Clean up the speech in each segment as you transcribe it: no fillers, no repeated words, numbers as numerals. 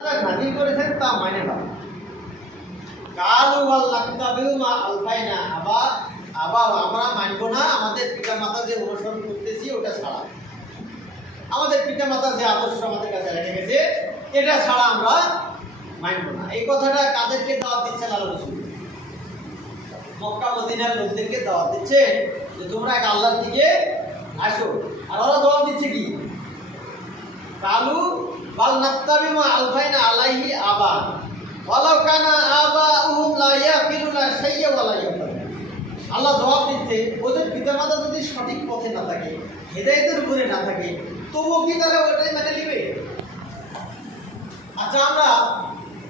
নাজিল করেছেন তা মানে না। কালু ওয়াল নাক্তাবিউ মা আলফাইনা, আবার আমরা মানব না আমাদের পিতামাতা যে অনুসরণ করতেছি ওটা ছাড়া, আমাদের পিতামাতা যে আদর্শ আমাদের কাছে রেখে গেছে এটা ছাড়া আমরা মানব না। এই কথাটা কাদেরকে দাওয়াত দিচ্ছে আল্লাহ রাসূল? মক্কা মদিনার লোকদেরকে দাওয়াত দিচ্ছে যে তোমরা এক আল্লাহর দিকে আসো। আর ওরা জবাব দিচ্ছে কি? কালু বাল নাত্তাবি মা আলফাইনা আলাইহি আবা ওয়ালাউ কানা আবাউহুম লা ইয়াকিলুনা শাইয়্যা ওয়া লা ইয়াফকাহুন। আল্লাহ জবাব দিচ্ছে ওদের পিতামাতা যদি সঠিক পথে না থাকে, হেদায়েতের উপরে না থাকে, তবুও কি তারা ওটাই মেনে নেবে? আচ্ছা, আমরা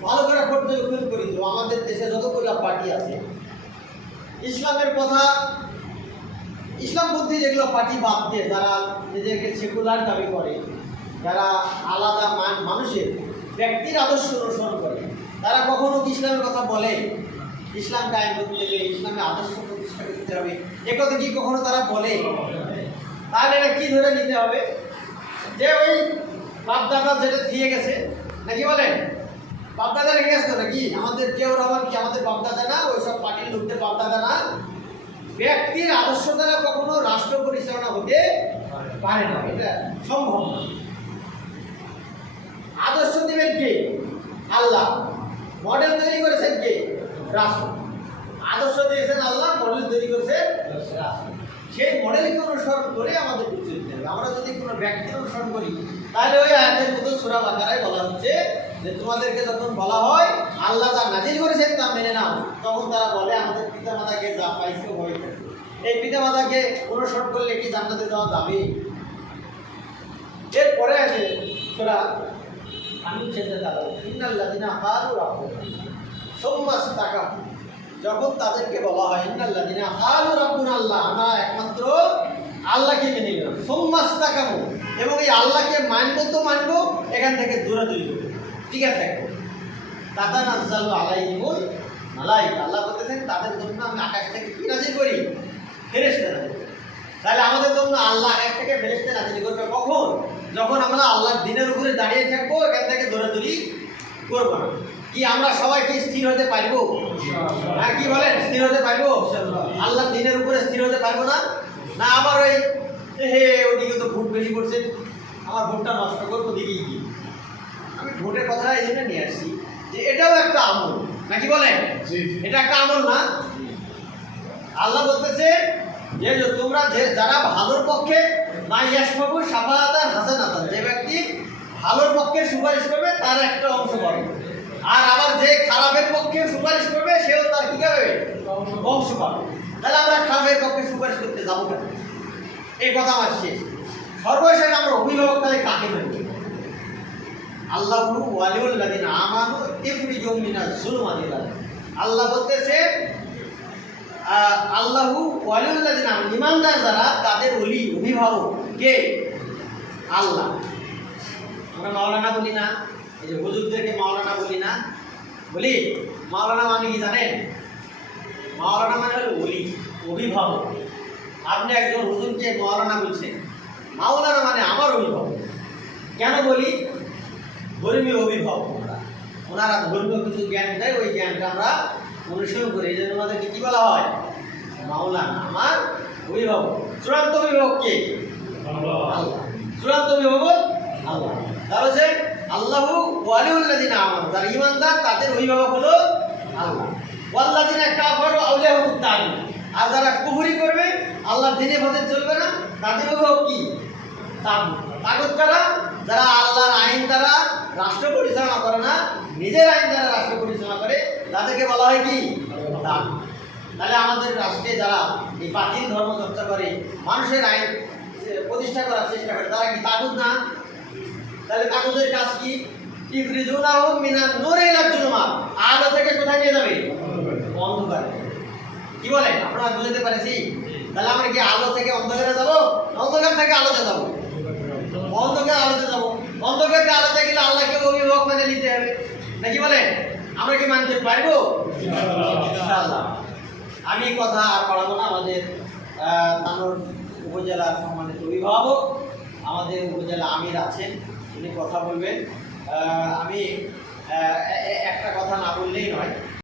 ভালো করে পর্যবেক্ষণ করি তো আমাদের দেশে যতগুলো পার্টি আছে, ইসলামের কথা, ইসলামপন্থী যেগুলো পার্টি বাদ দিয়ে যারা নিজেকে সেকুলার দাবি করে, যারা আলাদা মানুষের ব্যক্তির আদর্শ অনুসরণ করে, তারা কখনো কি ইসলামের কথা বলে? ইসলাম কায়েম করতে হবে, ইসলামের আদর্শ প্রতিষ্ঠা করতে হবে, এ কথা কি কখনো তারা বলে? তাহলে এটা কি ধরে নিতে হবে? যে ওই বাপদাদা যেটা দিয়ে গেছে, নাকি বলেন? বাপদাদা রেখে গেছে নাকি? আমাদের কেউ রহমান কি আমাদের বাপদাদা না? ওইসব পার্টির লোকদের বাপদাদা না? ব্যক্তির আদর্শ দ্বারা কখনো রাষ্ট্র পরিচালনা হতে পারে না, এটা সম্ভব না। আদর্শ দিবেন কে? আল্লাহ। মডেল তৈরি করেছেন কে? রাসূল। আদর্শ দিয়েছেন আল্লাহ, মডেল তৈরি করেছেন রাসূল। সেই মডেলকে অনুসরণ করে আমাদের চলতে হবে। আমরা যদি কোনো ব্যক্তির অনুসরণ করি তাহলে ওই আয়াতের মতো সূরা বাকারায় বলা হচ্ছে যে তোমাদেরকে যখন বলা হয় আল্লাহ যা নাজিল করেছেন তা মেনে নাও, তখন তারা বলে আমাদের পিতামাতাকে যা পাইছে হয়ে থাকে। এই পিতামাতাকে অনুসরণ করলে কি জান্নাতে যাওয়া যাবে? এরপরে আছে সূরা যখন তাদেরকে বলা হয় ইন্নাল্লাযিনা ক্বালু রাব্বুনা আল্লাহ, আমরা একমাত্র আল্লাহকে মেনে নিলাম, সুম্মাস্তাকামু, এবং এই আল্লাহকে মানবো তো মানবো, এখান থেকে দূরাদূরি করবো, ঠিক আছে, তাতানাজ্জালু আলাইহিমুল মালাইকা, আল্লাহ বলতেছেন তাদের জন্য আমি আকাশ থেকে কি নাজিল করি? ফেরেশতা নাজিল করি। তাহলে আমাদের জন্য আল্লাহ আকাশ থেকে ফেরেশতা নাজিল করবে কখন? যখন আমরা আল্লাহর দ্বীনের উপরে দাঁড়িয়ে থাকবো, এখান থেকে দৌড়াদৌড়ি করবো না। কি আমরা সবাই কি স্থির হতে পারবো? হ্যাঁ, কি বলেন, স্থির হতে পারবো? আল্লাহর দ্বীনের উপরে স্থির হতে পারবো না? না আবার ওই ওদিকে তো ভোট বেশি করছে, আমার ভোটটা নষ্ট করবো দিকে কি? আমি ভোটের কথা এই জন্য নিয়ে আসছি যে এটাও একটা আমল, নাকি বলেন? এটা একটা আমল না? আল্লাহ বলতেছে যে তোমরা যারা ভালোর পক্ষে মা ইয়াশফাবু শাফাআতান হাসানাতান, যে ব্যক্তি ভালোর পক্ষে সুপারিশ করবে তার একটা অংশ পাবে, আর আবার যে খারাপের পক্ষে সুপারিশ করবে সেও তার কি পাবে? অংশ পাবে। তাহলে আমরা খারাপের পক্ষে সুপারিশ করতে যাবো কেন? এই কথা আমার শেষ। সর্বশেষ আমরা অভিভাবক তাহলে কাকে মানব? আল্লাহু ওয়ালিউল্লাযিনা আমানু ইখরিজুহুম মিনাজ যুলুমাতি ইলাল নূর। আল্লাহ বলতেছে আল্লাহু ওয়ালিউল্লাযিনা, ঈমানদার যারা তাদের ওলি, অভিভাবক কে? আল্লাহ। আমরা মাওলানা বলি না? এই যে হুজুরদেরকে মাওলানা বলি না? বলি। মাওলানা মানে কি জানেন? মাওলানা মানে হলো ওলি, অভিভাবক। আপনি একজন হুজুরকে মাওলানা বলছেন, মাওলানা মানে আমার অভিভাবক। কেন বলি? ধর্মীয় অভিভাবক ওনারা ধর্মীয় কিছু জ্ঞান দেয়, ওই জ্ঞানটা আমরা অনুসরণ করি, এই জন্য ওনাদেরকে কি বলা হয়? মাওলানা, আমার অভিভাবক। চূড়ান্ত অভিভাবক কে? আল্লাহ। চূড়ান্ত অভিভাবক আল্লাহ। তাহলে আল্লাহু ওয়ালিউল্লাযিনা আমানু, যারা ঈমানদার তাদের অভিভাবক হলো আল্লাহ। ওয়াল্লাযিনা কাফারু আউলিয়াহুমুত তাগুত, আর যারা কুফরি করবে, আল্লাহর দ্বীনের পথে চলবে না, তাদের অভিভাবক কি? তাগুত। তাগুত কারা? যারা আল্লাহর আইন দ্বারা রাষ্ট্র পরিচালনা করে না, নিজের আইন দ্বারা রাষ্ট্র পরিচালনা করে, তাদেরকে বলা হয় কি? তাগুত। তাহলে আমাদের রাষ্ট্রে যারা এই বাতিল ধর্ম চর্চা করে, মানুষের আইন প্রতিষ্ঠা করার চেষ্টা করে, তারা কি তাগুত না? তাহলে তাগুতের কাজ কি? ইখরিজুনাহুম মিনান নূরি ইলাজ যুলুমাত, আলো থেকে কোথায় নিয়ে যাবে? অন্ধকারে। কি বলেন? আপনারা বুঝতে পারেছি? তাহলে আমরা কি আলো থেকে অন্ধকারে যাবো? অন্ধকার থেকে আলোতে যাবো? অন্ধকার আলোতে যাবো। অন্ধকারকে আলোতে গেলে আল্লাহকে অভিভাবক মেনে নিতে হবে, নাকি বলেন? আমরা কি মানতে পারবো? ইনশাআল্লাহ। আমি কথা আর বাড়াবো না। আমাদের তানোর উপজেলার সম্মানিত অভিভাবক, আমাদের উপজেলা আমির আছেন, তিনি কথা বলবেন। আমি একটা কথা না বললেই নয়।